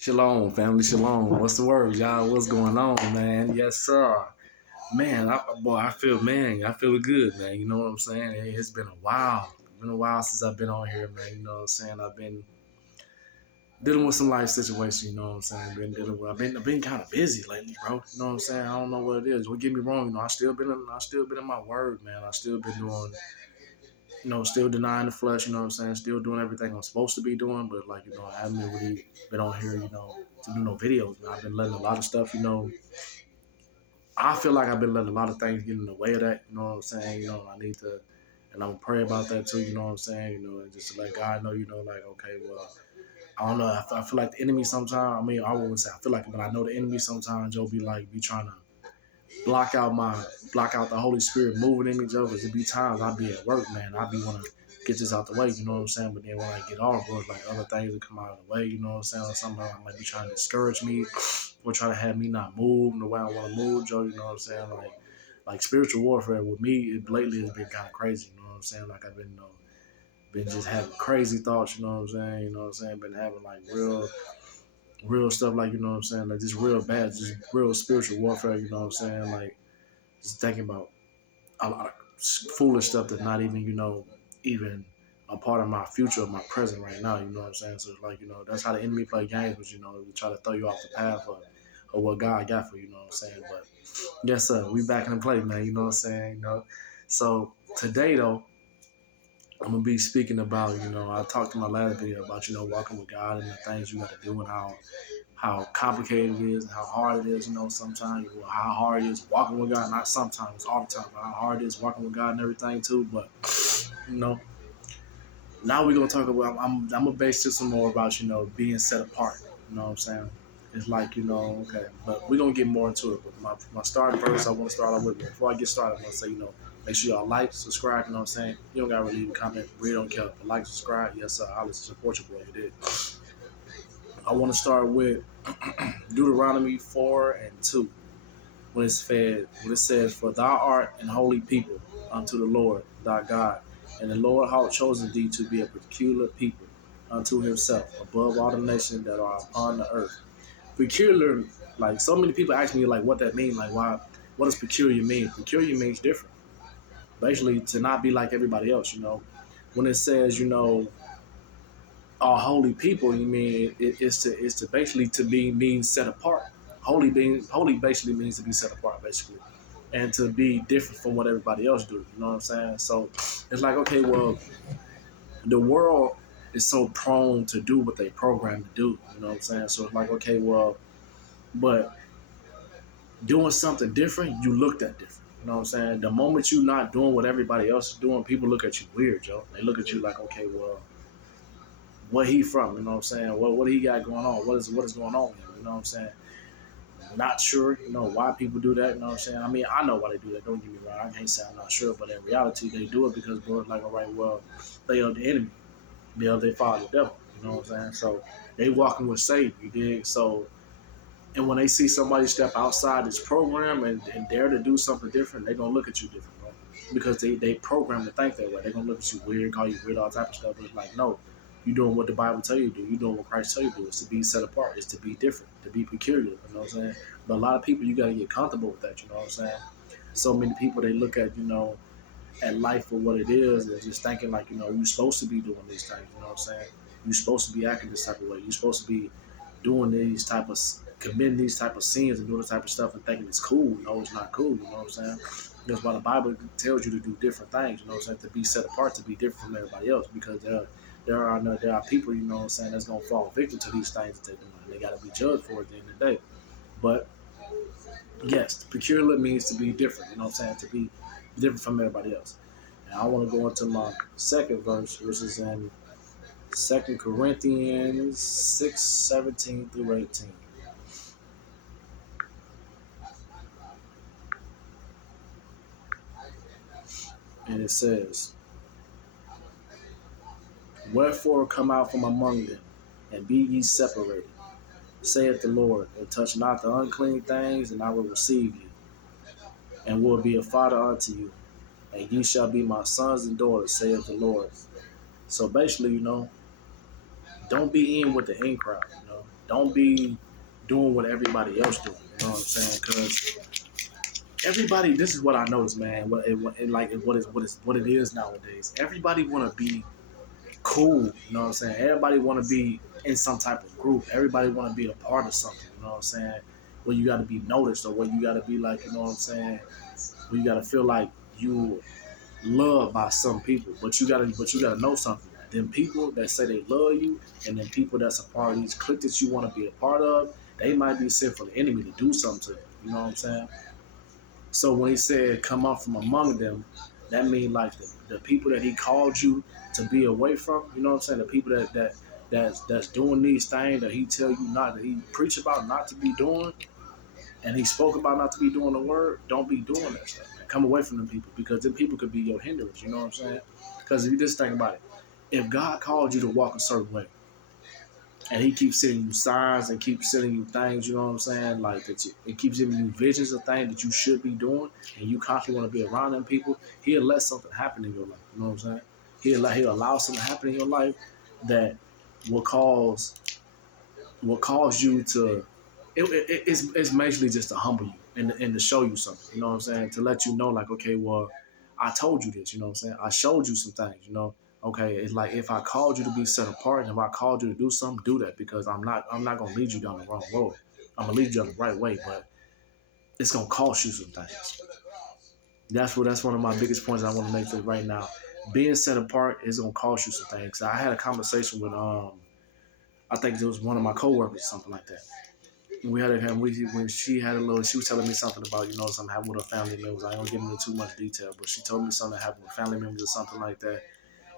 Shalom, family. Shalom. What's the word, y'all? What's going on, man? Yes, sir. Man, I feel good, man. You know what I'm saying? It's been a while. It's been a while since I've been on here, man. You know what I'm saying? I've been dealing with some life situations. You know what I'm saying? I've been kind of busy lately, bro. You know what I'm saying? I don't know what it is. Don't get me wrong. I still been in my word, man. I still been doing, still denying the flesh. You know what I'm saying? Still doing everything I'm supposed to be doing, but I haven't really been on here, to do no videos. Man. I've been letting a lot of stuff, I feel like I've been letting a lot of things get in the way of that. You know what I'm saying? I need to, and I'm gonna pray about that too. You know what I'm saying? And just to let God know, like, okay, well, I don't know. I feel like the enemy sometimes. I mean, I wouldn't say I feel like it, but I know the enemy sometimes. Joe be trying to block out the Holy Spirit moving in me, Joe. Cause it be times I be at work, man. I be wanna get this out the way. You know what I'm saying? But then when I get off, bro, it's like other things that come out of the way. You know what I'm saying? Or somebody might be trying to discourage me or try to have me not move the way I want to move, Joe. You know what I'm saying? Like spiritual warfare with me, lately has been kind of crazy. You know what I'm saying? Like I've been, been just having crazy thoughts. You know what I'm saying? You know what I'm saying? Been having like real stuff. Like you know what I'm saying? Like just real bad, just real spiritual warfare. You know what I'm saying? Like just thinking about a lot of foolish stuff that's not even, even a part of my future or my present right now. You know what I'm saying? So it's like, that's how the enemy play games, but to try to throw you off the path of what God got for you. You know what I'm saying? But yes, sir, we back in the play, man. You know what I'm saying? So today though, I'm gonna be speaking about, I talked in my last video about, walking with God and the things you got to do and how complicated it is and how hard it is, sometimes, how hard it is walking with God, not sometimes, all the time, but how hard it is walking with God and everything too. But, you know, now we're going to talk about, I'm going to base this some more about, being set apart. You know what I'm saying? It's like, okay, but we're going to get more into it. But my starting verse, I want to start off with, before I get started, I want to say, make sure y'all like, subscribe, you know what I'm saying? You don't got to really leave a comment, we don't care. But like, subscribe, yes, sir, I'll support your boy, you did. I want to start with Deuteronomy 4:2, when it says, "For thou art an holy people unto the Lord thy God, and the Lord hath chosen thee to be a peculiar people unto himself, above all the nations that are upon the earth." Peculiar, like so many people ask me, like, what that means, like, why, what does peculiar mean? Peculiar means different. Basically, to not be like everybody else. When it says, all holy people, you mean it's to basically to be means set apart. Holy basically means to be set apart, basically, and to be different from what everybody else do. You know what I'm saying? So it's like, okay, well, the world is so prone to do what they program to do. You know what I'm saying? So it's like, okay, well, but doing something different, you looked at different. You know what I'm saying? The moment you're not doing what everybody else is doing, people look at you weird, Joe. They look at you like, okay, well, where he from? You know what I'm saying? What he got going on? What is going on here? You know what I'm saying? Not sure, why people do that. You know what I'm saying? I mean, I know why they do that. Don't get me wrong. I can't say I'm not sure, but in reality, they do it because, bro, like, all right, well, they are the enemy. They are their father, the devil. You know what I'm saying? So they walking with Satan. You dig? So, and when they see somebody step outside this program and dare to do something different, they're gonna look at you different, bro. Because they program to think that way. They're gonna look at you weird, call you weird, all type of stuff. But it's like, no, you doing what the Bible tell you to do. You doing what Christ tell you to do. It's to be set apart. It's to be different. To be peculiar. You know what I'm saying? But a lot of people, you gotta get comfortable with that. You know what I'm saying? So many people, they look at at life for what it is and just thinking like, you're supposed to be doing these things. You know what I'm saying? You're supposed to be acting this type of way. You're supposed to be doing committing these type of sins and doing this type of stuff and thinking it's cool. No, it's not cool. You know what I'm saying? That's why the Bible tells you to do different things. You know what I'm saying? To be set apart, to be different from everybody else, because there are people, you know what I'm saying, that's gonna fall victim to these things that they're doing. They got to be judged for it at the end of the day. But yes, peculiar means to be different. You know what I'm saying? To be different from everybody else. And I want to go into my second verse, which is in 2 Corinthians 6:17-18. And it says, "Wherefore come out from among them, and be ye separated, saith the Lord, and touch not the unclean things, and I will receive you, and will be a father unto you, and ye shall be my sons and daughters, saith the Lord." So basically, don't be in with the in crowd. Don't be doing what everybody else doing. You know what I'm saying? Because everybody, this is what I noticed, man. What it is nowadays. Everybody want to be cool. You know what I'm saying? Everybody want to be in some type of group. Everybody want to be a part of something. You know what I'm saying? Where you got to be noticed, or where you got to be like, you know what I'm saying? Where you got to feel like you loved by some people. But you gotta know something. Them people that say they love you, and then people that's a part of these clique that you want to be a part of, they might be sent for the enemy to do something to you. You know what I'm saying? So when he said come out from among them, that means like the people that he called you to be away from, you know what I'm saying? The people that's doing these things that he tell you not, that he preach about not to be doing, and he spoke about not to be doing the word, don't be doing that stuff, man. Come away from them people, because them people could be your hindrance, you know what I'm saying? Because if you just think about it, if God called you to walk a certain way, and he keeps sending you signs and keeps sending you things, you know what I'm saying? Like that, it keeps giving you visions of things that you should be doing, and you constantly want to be around them people. He'll let something happen in your life. You know what I'm saying? He'll allow something to happen in your life that will cause you to. It's basically just to humble you and to show you something. You know what I'm saying? To let you know, like, okay, well, I told you this. You know what I'm saying? I showed you some things. You know. Okay, it's like if I called you to be set apart, and if I called you to do something, do that, because I'm not gonna lead you down the wrong road. I'm gonna lead you down the right way, but it's gonna cost you some things. That's one of my biggest points I want to make right now. Being set apart is gonna cost you some things. I had a conversation with I think it was one of my coworkers, something like that. We had a when she had a little. She was telling me something about something happened with her family members. I don't get into too much detail, but she told me something happened with family members or something like that.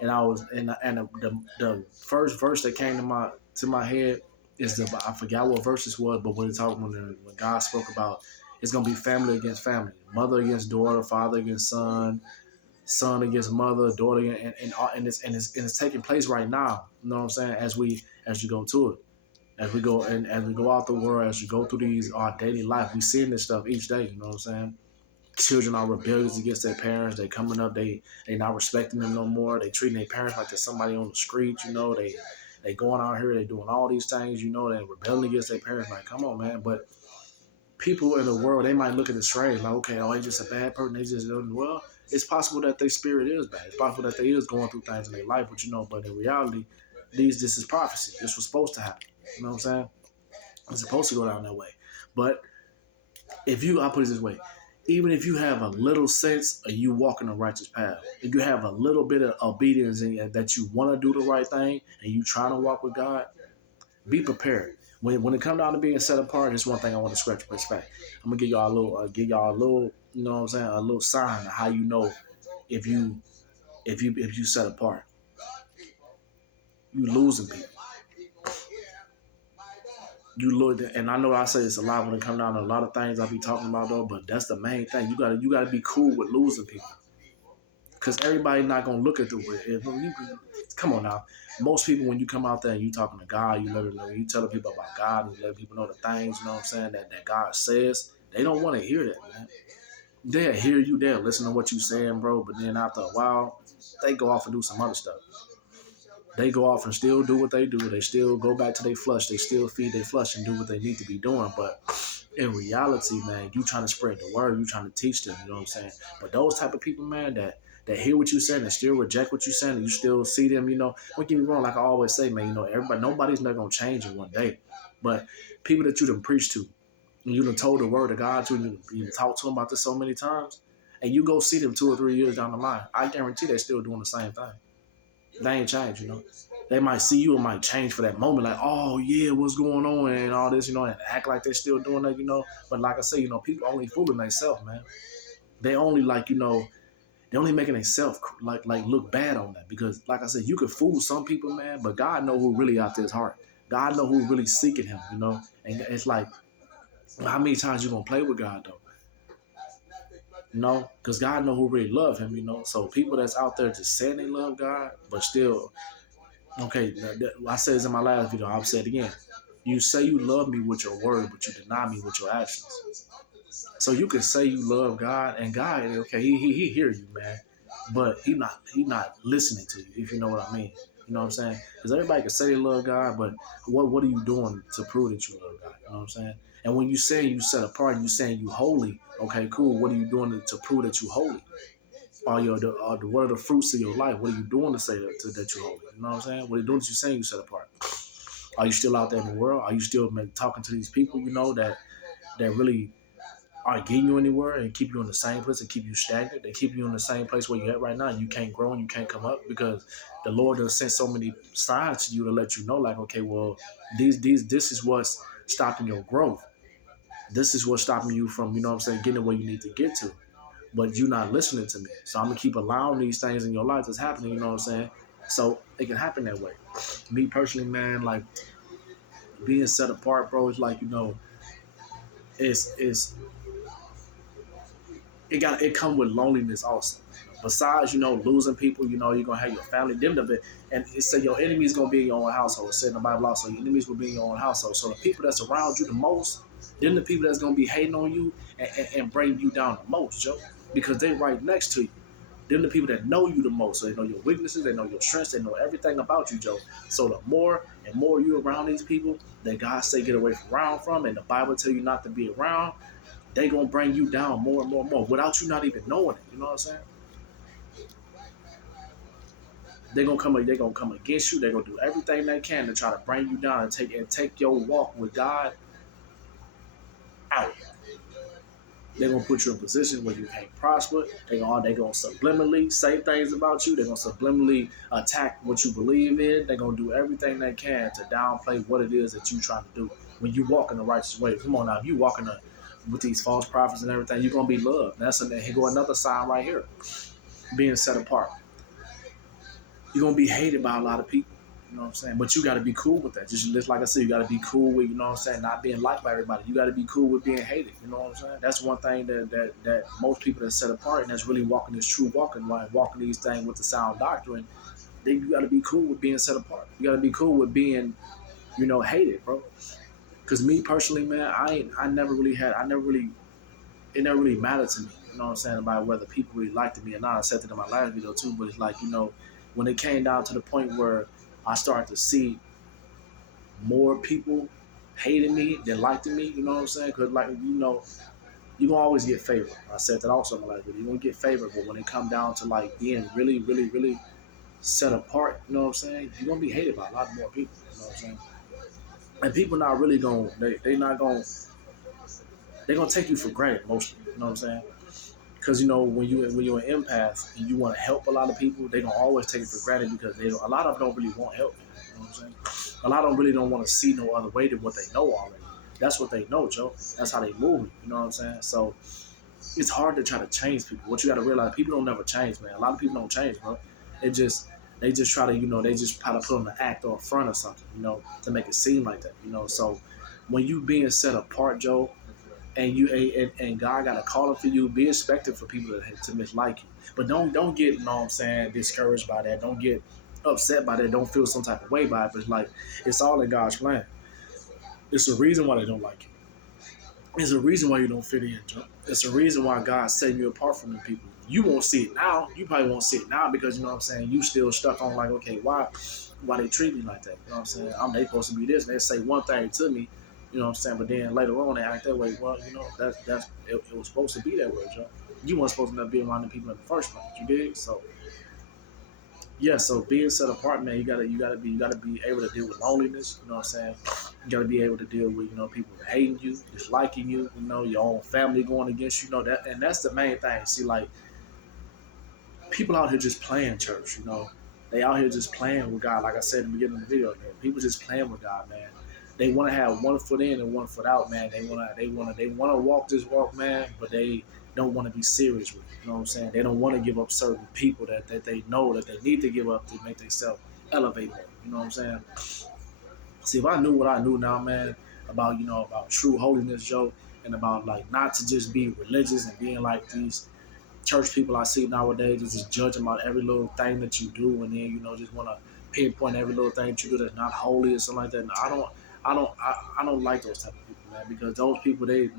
And I was and the first verse that came to my head is I forgot what verse this was, but when God spoke about it's gonna be family against family, mother against daughter, father against son, son against mother, daughter, and it's taking place right now. You know what I'm saying? As you go to it. As we go out the world, as you go through our daily life, we seeing this stuff each day. You know what I'm saying? Children are rebellious against their parents. They coming up, they not respecting them no more. They treating their parents like they're somebody on the street. They going out here, they doing all these things. They rebelling against their parents. Like, come on, man. But people in the world, they might look at it strange, like, okay, oh, they just a bad person. They just well, it's possible that their spirit is bad. It's possible that they is going through things in their life, but in reality, this is prophecy. This was supposed to happen. You know what I'm saying? It's supposed to go down that way. But I put it this way, even if you have a little sense of you walking a righteous path, if you have a little bit of obedience in you, that you want to do the right thing and you trying to walk with God, be prepared. When it comes down to being set apart, there's one thing I want to scratch your back. I'm gonna give y'all a little, you know what I'm saying, a little sign of how you know if you set apart. You losing people. You look, and I know I say this a lot when it comes down to a lot of things I be talking about though, but that's the main thing. You gotta be cool with losing people, because everybody not gonna look at the way. Come on now, most people when you come out there and you talking to God, you let them know, you telling people about God, and you let people know the things, you know what I'm saying, that God says. They don't want to hear that, man. They'll hear you, they'll listen to what you saying, bro, but then after a while, they go off and do some other stuff. They go off and still do what they do. They still go back to their flush. They still feed their flush and do what they need to be doing. But in reality, man, you trying to spread the word. You trying to teach them. You know what I'm saying? But those type of people, man, that hear what you saying and still reject what you saying, and you still see them. Don't get me wrong. Like I always say, man, nobody's not gonna change in one day. But people that you done preached to, and you done told the word of God to, and you done talked to them about this so many times, and you go see them 2 or 3 years down the line, I guarantee they're still doing the same thing. They ain't changed. They might see you and might change for that moment, like, oh yeah, what's going on and all this, and act like they're still doing that. But like I say, people only fooling themselves, man. They only they only making themselves like look bad on that, because like I said, you could fool some people, man, but God know who really out there's heart. God know who really seeking Him. And it's like, how many times you gonna play with God though? Because God know who really love Him. So people that's out there just saying they love God, but still. Okay, I said this in my last video. I'll say it again. You say you love me with your word, but you deny me with your actions. So you can say you love God, and God, okay, he hear you, man, but he not listening to you. If you know what I mean. You know what I'm saying? Because everybody can say they love God, but what are you doing to prove that you love God? You know what I'm saying? And when you say you set apart, you saying you holy. Okay, cool. What are you doing to prove that you holy? What are the fruits of your life? What are you doing to say that you're holy? You know what I'm saying? What are you doing that you're saying you set apart? Are you still out there in the world? Are you still talking to these people, that really aren't getting you anywhere and keep you in the same place and keep you stagnant? They keep you in the same place where you're at right now. You can't grow and you can't come up because the Lord has sent so many signs to you to let you know, like, okay, well, this is what's stopping your growth. This is what's stopping you from, you know what I'm saying, getting where you need to get to. But you're not listening to me. So I'm gonna keep allowing these things in your life that's happening, you know what I'm saying? So it can happen that way. Me personally, man, like being set apart, bro, it's like, it's it come with loneliness also. Besides, losing people, you're gonna have your family, them to be, and it said your enemies gonna be in your own household. It said in the Bible also, your enemies will be in your own household. So the people that's around you the most, then the people that's gonna be hating on you and bring you down the most, Joe, because they right next to you. Then the people that know you the most, so they know your weaknesses, they know your strengths, they know everything about you, Joe. So the more and more you around these people that God say get away from, and the Bible tell you not to be around, they gonna bring you down more and more and more without you not even knowing it. You know what I'm saying? They gonna come against you. They gonna do everything they can to try to bring you down and take your walk with God out. They're gonna put you in a position where you can't prosper. They gonna subliminally say things about you. They're gonna subliminally attack what you believe in. They're gonna do everything they can to downplay what it is that you trying to do. When you walk in the righteous way, come on now, if you walking with these false prophets and everything, you're gonna be loved. Here go another sign right here, being set apart. You're gonna be hated by a lot of people. You know what I'm saying? But you gotta be cool with that. Just like I said, you gotta be cool with, not being liked by everybody. You gotta be cool with being hated. You know what I'm saying? That's one thing that most people that set apart and that's really walking this true walking life, walking these things with the sound doctrine, you gotta be cool with being set apart. You gotta be cool with being, hated, bro. Cause me personally, man, it never really mattered to me. You know what I'm saying, about whether people really liked me or not. I said it in my last video too, but it's like, when it came down to the point where I started to see more people hating me than liking me, you know what I'm saying? Because, like, you're going to always get favored. I said that also in my last video. You're going to get favored, but when it come down to, like, being really, really, really set apart, you know what I'm saying? You're going to be hated by a lot more people, you know what I'm saying? And people not really going to, they not going to, they're going to take you for granted mostly, you know what I'm saying? Because when you're an empath and you want to help a lot of people, they gonna always take it for granted because a lot of them don't really want help. You know what I'm saying? A lot of them really don't want to see no other way than what they know already. That's what they know, Joe. That's how they move. You know what I'm saying? So it's hard to try to change people. What you got to realize, people don't never change, man. A lot of people don't change, bro. They just try to, they just try to put on the act or a front or something, to make it seem like that. So when you being set apart, Joe, and God got a calling for you, be expected for people to mislike you. But don't get, you know what I'm saying, discouraged by that. Don't get upset by that. Don't feel some type of way by it. But it's all in God's plan. It's a reason why they don't like you. It's a reason why you don't fit in, Joe. It's a reason why God's setting you apart from the people. You won't see it now. You probably won't see it now because, you know what I'm saying, you still stuck on like, okay, why they treat me like that? You know what I'm saying? They supposed to be this. And they say one thing to me, you know what I'm saying, but then later on they act that way. Well, it was supposed to be that way, Joe. You weren't supposed to be around the people in the first place. You did? So yeah, so being set apart, man, you gotta be able to deal with loneliness. You know what I'm saying? You gotta be able to deal with, people hating you, disliking you. Your own family going against you. And that's the main thing. See, like, people out here just playing church. They out here just playing with God. Like I said in the beginning of the video, man, people just playing with God, man. They want to have one foot in and one foot out, man. They wanna walk this walk, man, but they don't want to be serious with it. You know what I'm saying? They don't want to give up certain people that they know that they need to give up to make themselves elevate more. You know what I'm saying? See, if I knew what I knew now, man, about true holiness, Joe, and about like not to just be religious and being like these church people I see nowadays, just judging about every little thing that you do, and then just want to pinpoint every little thing that you do that's not holy or something like that. And I don't like those type of people, man, because those people they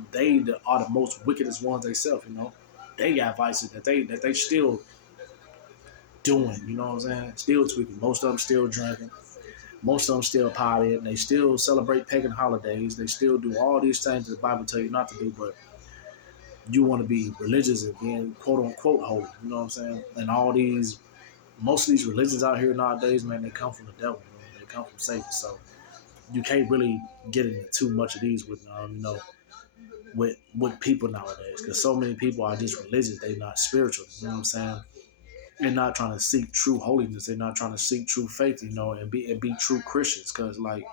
are the most wickedest ones themselves. They got vices that they still doing, you know what I'm saying? Still tweaking. Most of them still drinking. Most of them still partying. They still celebrate pagan holidays. They still do all these things that the Bible tell you not to do, but you want to be religious and being quote unquote holy. You know what I'm saying? And most of these religions out here nowadays, man, they come from the devil. They come from Satan. So you can't really get into too much of these with, with people nowadays, because so many people are just religious. They're not spiritual. You know what I'm saying? They're not trying to seek true holiness. They're not trying to seek true faith, and be true Christians. Because like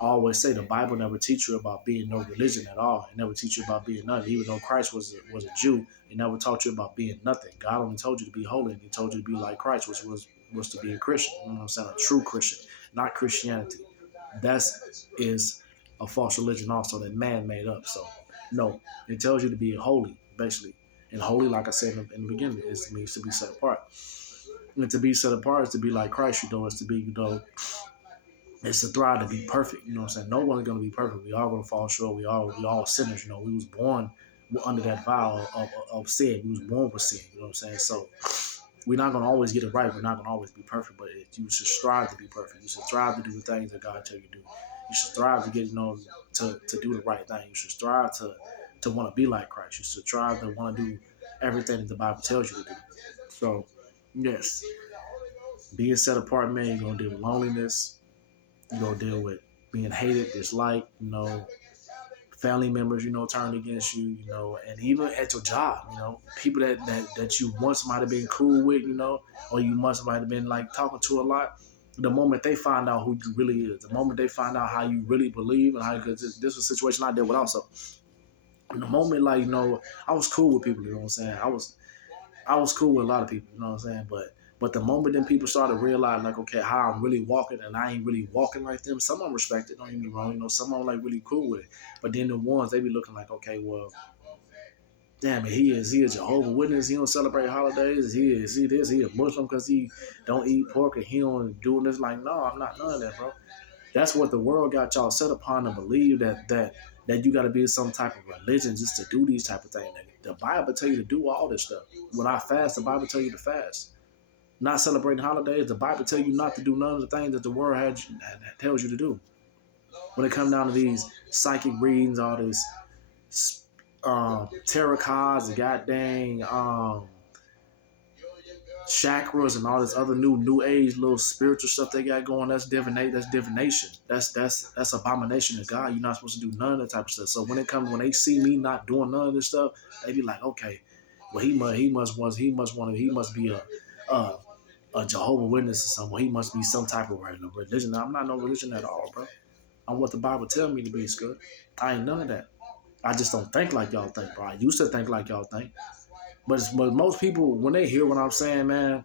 I always say, the Bible never teach you about being no religion at all. It never teach you about being nothing. Even though Christ was a Jew, it never taught you about being nothing. God only told you to be holy, and He told you to be like Christ, which was to be a Christian. You know what I'm saying? A true Christian, not Christianity. That is a false religion also that man made up. So no, it tells you to be holy, basically. And holy, like I said in the beginning, means to be set apart. And to be set apart is to be like Christ, is to be, it's to thrive, to be perfect. You know what I'm saying? No one's gonna be perfect. We all gonna fall short. We all sinners. We was born under that vow of sin. We was born with sin. You know what I'm saying? So we're not gonna always get it right. We're not gonna always be perfect. But you should strive to be perfect. You should strive to do the things that God tell you to do. You should strive to get to do the right thing. You should strive to want to be like Christ. You should strive to want to do everything that the Bible tells you to do. So yes, being set apart, man, you're gonna deal with loneliness. You're gonna deal with being hated, disliked, family members, turned against you, and even at your job, people that you once might have been cool with, or you once might have been like talking to a lot. The moment they find out who you really is, the moment they find out how you really believe, and how, because this was a situation I dealt with also. And the moment, like, I was cool with people, you know what I'm saying? I was cool with a lot of people, you know what I'm saying? But the moment then people started realizing, like, okay, how I'm really walking, and I ain't really walking like them. Some of them respect it, don't get me wrong. Some of them like really cool with it. But then the ones, they be looking like, okay, well, damn it, he is Jehovah's Witness. He don't celebrate holidays. He a Muslim because he don't eat pork, and he don't do this. Like, no, I'm not none of that, bro. That's what the world got y'all set upon to believe, that you got to be some type of religion just to do these type of things. The Bible tell you to do all this stuff. When I fast, the Bible tell you to fast. Not celebrating holidays, the Bible tell you not to do none of the things that the world tells you to do. When it comes down to these psychic readings, all this tarot cards, the goddamn chakras, and all this other new age little spiritual stuff they got going, that's divination. That's abomination to God. You're not supposed to do none of that type of stuff. So when they see me not doing none of this stuff, they be like, okay, well he must be a Jehovah's Witness or something. He must be some type of religion. I'm not no religion at all, bro. I'm what the Bible tell me to be, is good. I ain't none of that. I just don't think like y'all think, bro. I used to think like y'all think. But most people, when they hear what I'm saying, man,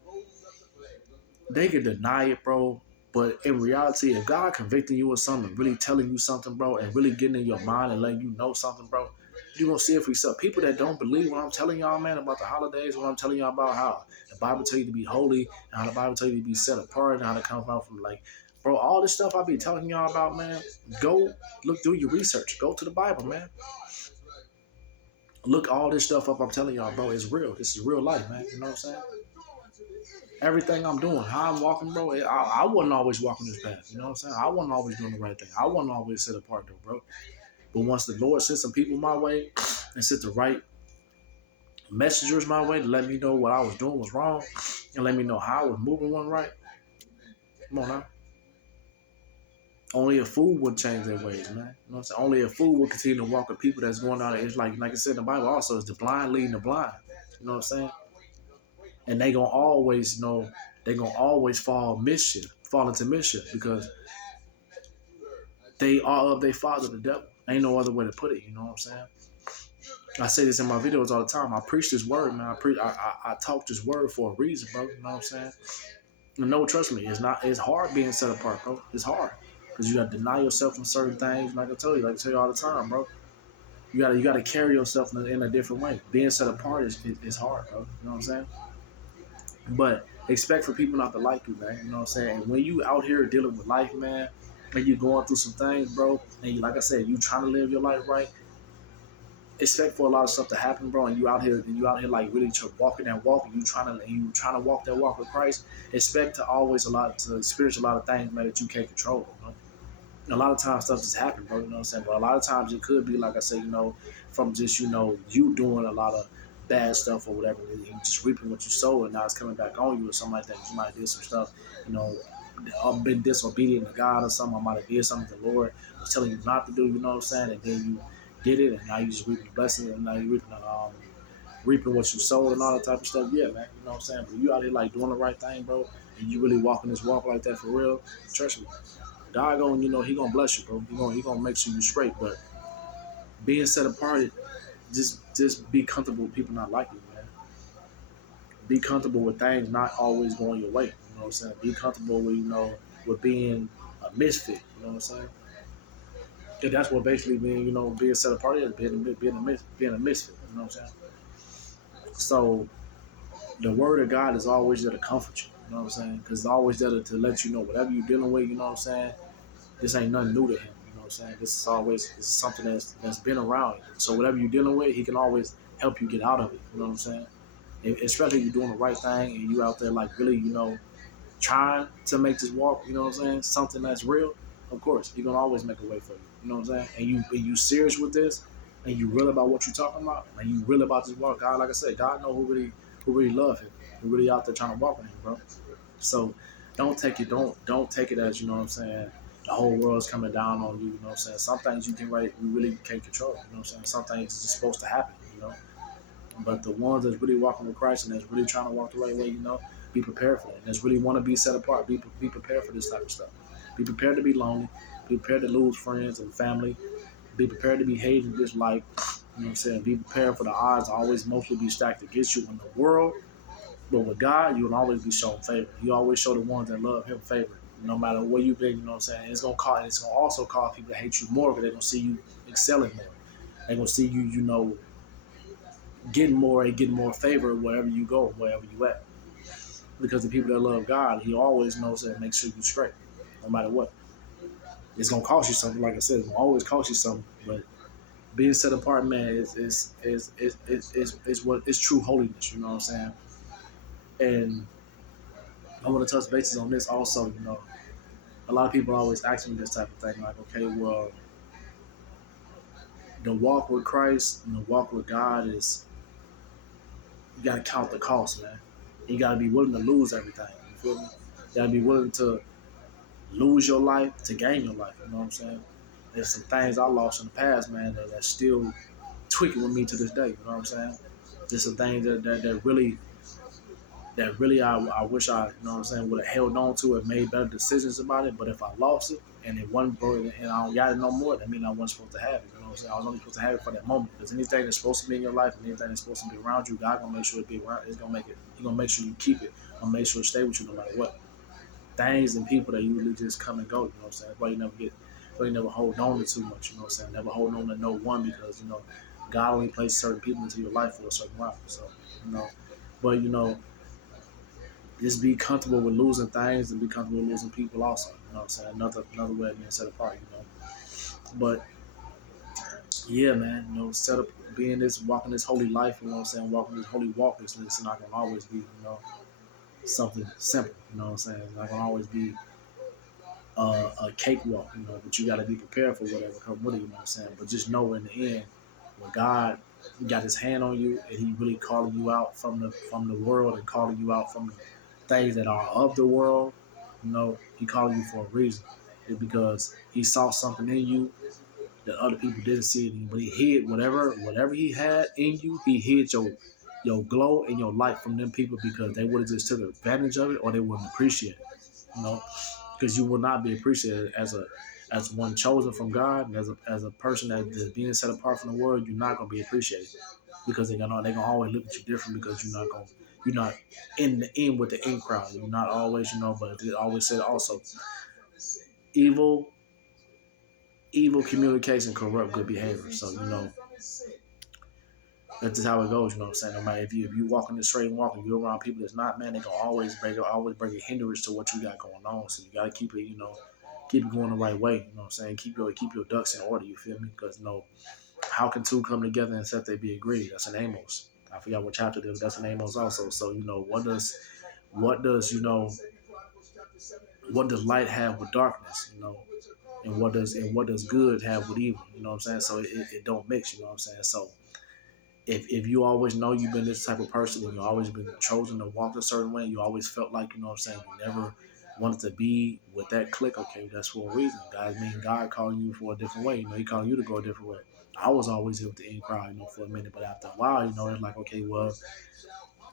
they can deny it, bro. But in reality, if God convicting you of something, really telling you something, bro, and really getting in your mind and letting you know something, bro, you're going to see it for yourself. People that don't believe what I'm telling y'all, man, about the holidays, what I'm telling y'all about how the Bible tell you to be holy, and how the Bible tell you to be set apart, and how to come out from, like, bro, all this stuff I be telling y'all about, man, go look through your research. Go to the Bible, man. Look all this stuff up I'm telling y'all, bro. It's real. This is real life, man. You know what I'm saying? Everything I'm doing, how I'm walking, bro, I wasn't always walking this path. You know what I'm saying? I wasn't always doing the right thing. I wasn't always set apart, though, bro. But once the Lord sent some people my way and sent the right messengers my way to let me know what I was doing was wrong and let me know how I was moving wasn't right, come on now. Only a fool would change their ways, man. You know what I'm saying? Only a fool will continue to walk with people that's going out. It's like I said in the Bible also, it's the blind leading the blind. You know what I'm saying? And they gonna always, fall into mischief because they are of their father, the devil. Ain't no other way to put it. You know what I'm saying? I say this in my videos all the time. I preach this word, man. I talk this word for a reason, bro. You know what I'm saying? And no, trust me, it's hard being set apart, bro. It's hard because you got to deny yourself from certain things. Like I tell you all the time, bro. You gotta carry yourself in a different way. Being set apart is hard, bro. You know what I'm saying? But expect for people not to like you, man. You know what I'm saying? And when you out here dealing with life, man, and you going through some things, bro, and like I said, you trying to live your life right, expect for a lot of stuff to happen, bro, and you out here like really walking that walk, and you trying to walk that walk with Christ. Expect to always to experience a lot of things, man, that you can't control. You know? A lot of times stuff just happen, bro. You know what I'm saying? But a lot of times it could be, like I said, from just you doing a lot of bad stuff or whatever, and you just reaping what you sow, and now it's coming back on you or something like that. You might have did some stuff, you know, I've been disobedient to God or something. I might have did something the Lord was telling you not to do. You know what I'm saying? And then you did it, and now you just reaping the blessings, and now you reaping what you sowed and all that type of stuff. Yeah, man. You know what I'm saying? But you out here like doing the right thing, bro, and you really walking this walk like that for real. Trust me, God gonna, he gonna bless you, bro. He gonna make sure you straight. But being set apart, just be comfortable with people not liking you, man. Be comfortable with things not always going your way. You know what I'm saying? Be comfortable with with being a misfit. You know what I'm saying? And that's what basically being set apart is being a misfit. You know what I'm saying? So the word of God is always there to comfort you. You know what I'm saying? Because it's always there to let you know whatever you're dealing with. You know what I'm saying? This ain't nothing new to him. You know what I'm saying? This is something that's been around. So whatever you're dealing with, he can always help you get out of it. You know what I'm saying? And especially if you're doing the right thing and you out there like really, trying to make this walk. You know what I'm saying? Something that's real. Of course, he's gonna always make a way for you. You know what I'm saying? And you serious with this, and you real about what you're talking about, and you real about this walk. God, like I said, God know who really love him, who really out there trying to walk with him, bro. So don't take it as, you know what I'm saying, the whole world's coming down on you. You know what I'm saying? Some things we really can't control. You know what I'm saying? Some things is just supposed to happen. But the ones that's really walking with Christ and that's really trying to walk the right way, be prepared for it. And that's really want to be set apart. Be prepared for this type of stuff. Be prepared to be lonely. Be prepared to lose friends and family. Be prepared to be hated and disliked. You know what I'm saying? Be prepared for the odds to always mostly be stacked against you in the world. But with God, you will always be shown favor. He always show the ones that love him favor. No matter where you've been, you know what I'm saying? It's gonna also cause people to hate you more because they're gonna see you excelling more. They're gonna see you, getting more favor wherever you go, wherever you at. Because the people that love God, he always knows that make sure you straight, no matter what. It's gonna cost you something, like I said, it's gonna always cost you something. But being set apart, man, is what is true holiness. You know what I'm saying? And I want to touch bases on this also. A lot of people always ask me this type of thing, like, okay, well, the walk with Christ and the walk with God is, you gotta count the cost, man. You gotta be willing to lose everything. You feel me? You gotta be willing to lose your life to gain your life. You know what I'm saying? There's some things I lost in the past, man, that's still tweaking with me to this day. You know what I'm saying? There's some things that really I wish I, you know what I'm saying, would have held on to and made better decisions about it. But if I lost it and it wasn't broken and I don't got it no more, that means I wasn't supposed to have it. You know what I'm saying? I was only supposed to have it for that moment. Because anything that's supposed to be in your life and anything that's supposed to be around you, God gonna make sure it be around. It's gonna make it. He gonna make sure you keep it. Gonna make sure it stay with you no matter what. Things and people that usually just come and go. You know what I'm saying? That's why you never hold on to too much. You know what I'm saying? Never hold on to no one because God only places certain people into your life for a certain while. So you know, but just be comfortable with losing things and be comfortable with losing people also. You know what I'm saying? Another way of being set apart. But yeah, man. Set up being this walking this holy life. You know what I'm saying? Walking this holy walk is not gonna always be something simple. You know what I'm saying? It's not gonna always be a cakewalk, but you got to be prepared for whatever comes with it, you know what I'm saying? But just know in the end, when God got his hand on you and he really calling you out from the world and calling you out from the things that are of the world, he calling you for a reason. It's because he saw something in you that other people didn't see it in you. But he hid whatever he had in you, he hid your glow and your light from them people because they would have just took advantage of it or they wouldn't appreciate it. You know, because you will not be appreciated as one chosen from God, and as a person that is being set apart from the world. You're not gonna be appreciated because they're gonna always look at you different because you're not in the in with the in crowd. You're not always, but it always said also evil evil communication corrupt good behavior. So that's just how it goes. You know what I'm saying? No matter if you walking the straight and walking, you're around people that's not, man, they gonna always bring a hindrance to what you got going on. So you gotta keep it going the right way. You know what I'm saying? Keep your ducks in order. You feel me? Because How can two come together except they be agreed? That's an Amos. I forgot what chapter it is. That's an Amos also. So what does what does light have with darkness? And what does good have with evil? You know what I'm saying? So it don't mix. You know what I'm saying? So if you always know you've been this type of person and you always been chosen to walk a certain way, you always felt like, you know what I'm saying, you never wanted to be with that clique, okay, that's for a reason. God calling you for a different way. He calling you to go a different way. I was always here with the in crowd, for a minute, but after a while, it's like, okay, well,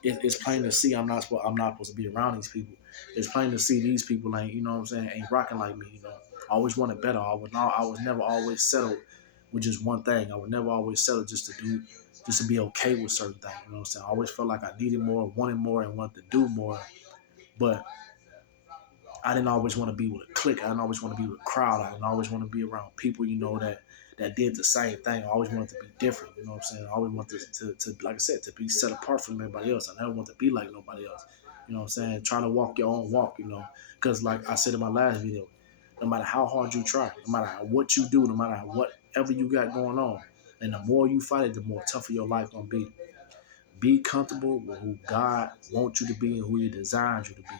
it's plain to see I'm not supposed to be around these people. It's plain to see these people ain't, ain't rocking like me. I always wanted better. I was never always settled with just one thing. I would never always settle just to be okay with certain things. You know what I'm saying? I always felt like I needed more, and wanted to do more. But I didn't always want to be with a clique. I didn't always want to be with a crowd. I didn't always want to be around people, that did the same thing. I always wanted to be different. You know what I'm saying? I always wanted to like I said, to be set apart from everybody else. I never want to be like nobody else. You know what I'm saying? Try to walk your own walk, Because like I said in my last video, no matter how hard you try, no matter what you do, no matter whatever you got going on, and the more you fight it, the more tougher your life gonna be. Be comfortable with who God wants you to be and who He designed you to be.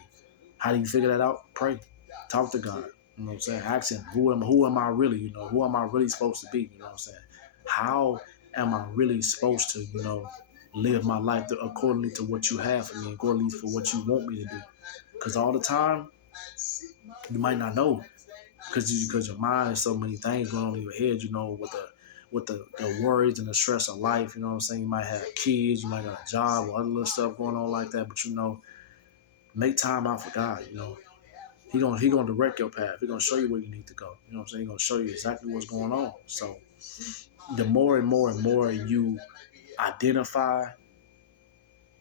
How do you figure that out? Pray. Talk to God. You know what I'm saying? Ask Him, who am I really? Who am I really supposed to be? You know what I'm saying? How am I really supposed to, live my life accordingly to what you have for me, accordingly for what you want me to do? Because all the time, you might not know because your mind has so many things going on in your head, with the worries and the stress of life, you know what I'm saying? You might have kids, you might got a job or other little stuff going on like that, but make time out for God, He gonna direct your path. He gonna show you where you need to go. You know what I'm saying? He gonna show you exactly what's going on. So the more and more and more you identify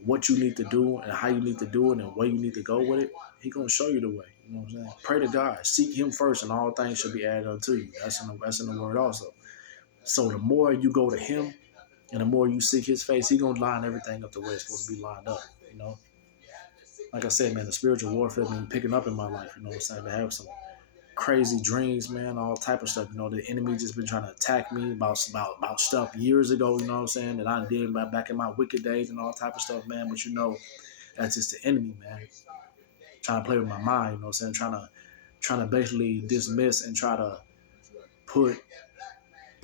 what you need to do and how you need to do it and where you need to go with it, He gonna show you the way. You know what I'm saying? Pray to God. Seek Him first, and all things should be added unto you. That's in the Word also. So the more you go to Him, and the more you seek His face, He gonna line everything up the way it's supposed to be lined up. Like I said, man, the spiritual warfare been picking up in my life. You know what I'm saying? To have some crazy dreams, man, all type of stuff. The enemy just been trying to attack me about stuff years ago. You know what I'm saying? That I did back in my wicked days and all type of stuff, man. But that's just the enemy, man. Trying to play with my mind. You know what I'm saying? Trying to basically dismiss and try to put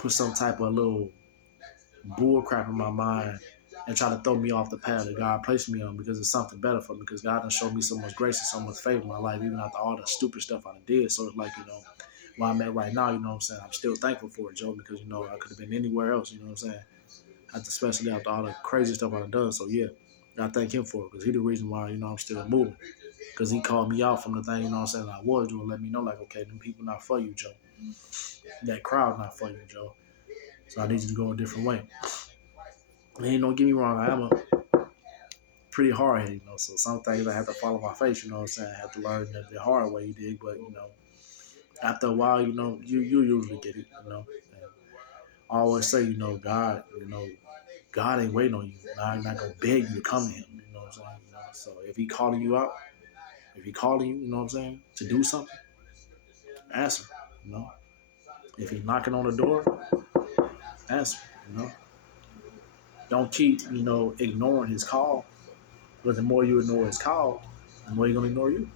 some type of little bull crap in my mind and try to throw me off the path that God placed me on because it's something better for me. Because God done showed me so much grace and so much favor in my life, even after all the stupid stuff I did. So it's like, where I'm at right now, you know what I'm saying? I'm still thankful for it, Joe, because, I could have been anywhere else, you know what I'm saying? Especially after all the crazy stuff I've done. So, yeah, I thank Him for it because He's the reason why, I'm still moving. Because He called me out from the thing, you know what I'm saying, I was doing, let me know, like, okay, them people not for you, Joe. That crowd not for you, Joe. So I need you to go a different way. And don't get me wrong, I am a pretty hard headed, so some things I have to follow my face, you know what I'm saying? I have to learn the hard way, you dig, but, after a while, you usually get it, And I always say, God, God ain't waiting on you. I'm not going to beg you to come to Him, you know what I'm saying? So if He calling you out, if He calling you, you know what I'm saying, to do something, answer, If He's knocking on the door, answer, Don't keep, ignoring His call, but the more you ignore His call, the more He's going to ignore you.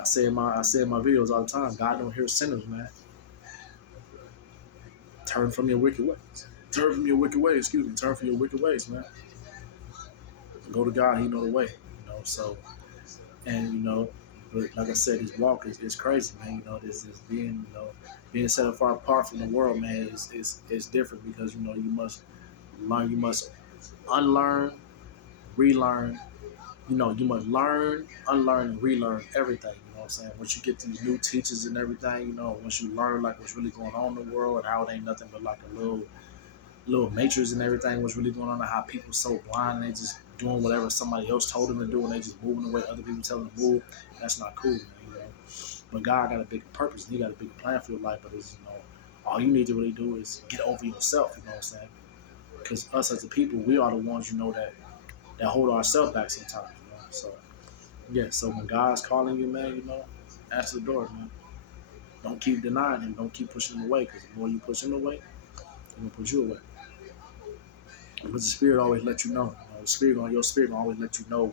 I say in my videos all the time, God don't hear sinners, man. Turn from your wicked ways. Turn from your wicked ways, excuse me. Turn from your wicked ways, man. Go to God, He know the way. So and but like I said, this walk is crazy, man. This is being set apart from the world, man, is different because you must unlearn, relearn. You must learn, unlearn, and relearn everything. You know what I'm saying? Once you get these new teachers and everything, once you learn like what's really going on in the world and how it ain't nothing but like a little matrix and everything, what's really going on and how people so blind and they just doing whatever somebody else told them to do and they just moving the way other people tell them to move. That's not cool, man. But God got a bigger purpose and He got a bigger plan for your life. But it's, all you need to really do is get over yourself. You know what I'm saying? Because us as a people, we are the ones that hold ourselves back sometimes. So yeah. So when God's calling you, man, answer the door, man. Don't keep denying Him. Don't keep pushing Him away. Because the more you push Him away, He gonna put you away. But the spirit always let you know. Your spirit gonna always let you know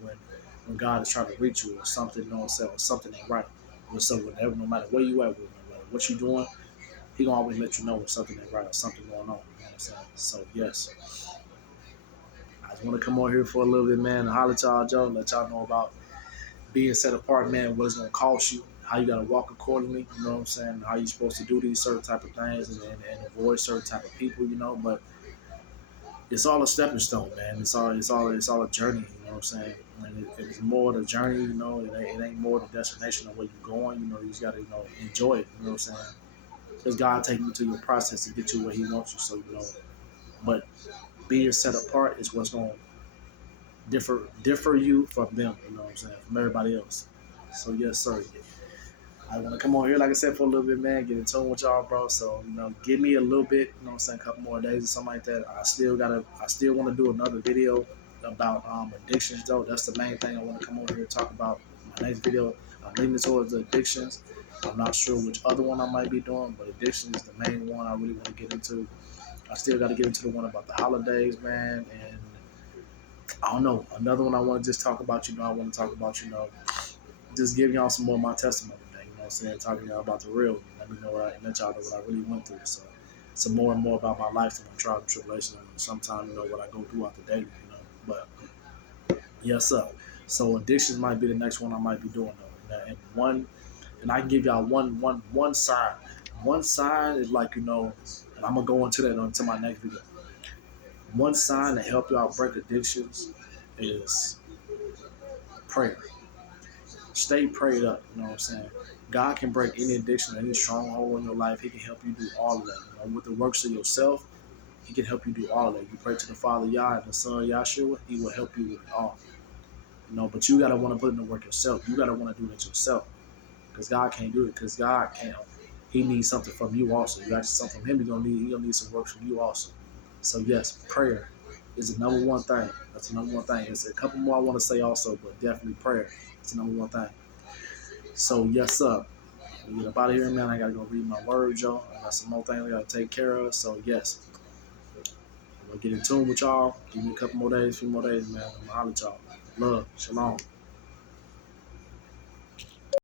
when God is trying to reach you or something, you know what I'm saying, or something ain't right. Or so whatever, no matter where you at, no matter what you doing, he gonna always let you know when something ain't right or something going on. You know what I'm saying? So yes. I just wanna come on here for a little bit, man, and holler at y'all, Joe, let y'all know about being set apart, man, what it's gonna cost you, how you gotta walk accordingly, you know what I'm saying, how you supposed to do these certain type of things and avoid certain type of people, you know, but it's all a stepping stone, man. It's all a journey. You know what I'm saying? And it's more the journey. You know, it ain't more the destination of where you're going. You know, you just gotta enjoy it. You know what I'm saying? Because God taking you through your process to get you where He wants you. So but being set apart is what's gonna differ you from them. You know what I'm saying? From everybody else. So yes, sir. I want to come on here, like I said, for a little bit, man, get in tune with y'all, bro. So, give me a little bit, you know what I'm saying, a couple more days or something like that. I still want to do another video about addictions, though. That's the main thing I want to come over here and talk about. My next video, I'm leaning towards the addictions. I'm not sure which other one I might be doing, but addiction is the main one I really want to get into. I still got to get into the one about the holidays, man, and I don't know. Another one I want to just talk about, I want to talk about, just giving y'all some more of my testimony, man. You know what I'm saying? Talking to y'all about the real. Let me know let y'all know what I really went through. So, some more and more about my life and my trials and tribulations. And sometimes, what I go throughout the day, But, yes, sir. So, addictions might be the next one I might be doing, though. And I can give y'all one sign. One sign is like, and I'm going to go into that until my next video. One sign to help y'all break addictions is prayer. Stay prayed up, you know what I'm saying? God can break any addiction, any stronghold in your life. He can help you do all of that. With the works of yourself, He can help you do all of that. You pray to the Father Yah and the Son Yahshua, He will help you with it all. But you gotta want to put in the work yourself. You gotta want to do it yourself, because God can't do it. Because God can't. He needs something from you also. You ask something from Him, He gonna need some work from you also. So yes, prayer is the number one thing. That's the number one thing. There's a couple more I want to say also, but definitely prayer is the number one thing. So yes, sir. Get up out of here, man. I gotta go read my words, y'all. I got some more things I gotta take care of. So yes, I'm gonna get in tune with y'all. Give me a couple more days, a few more days, man. I'm gonna holler at y'all. Love, shalom.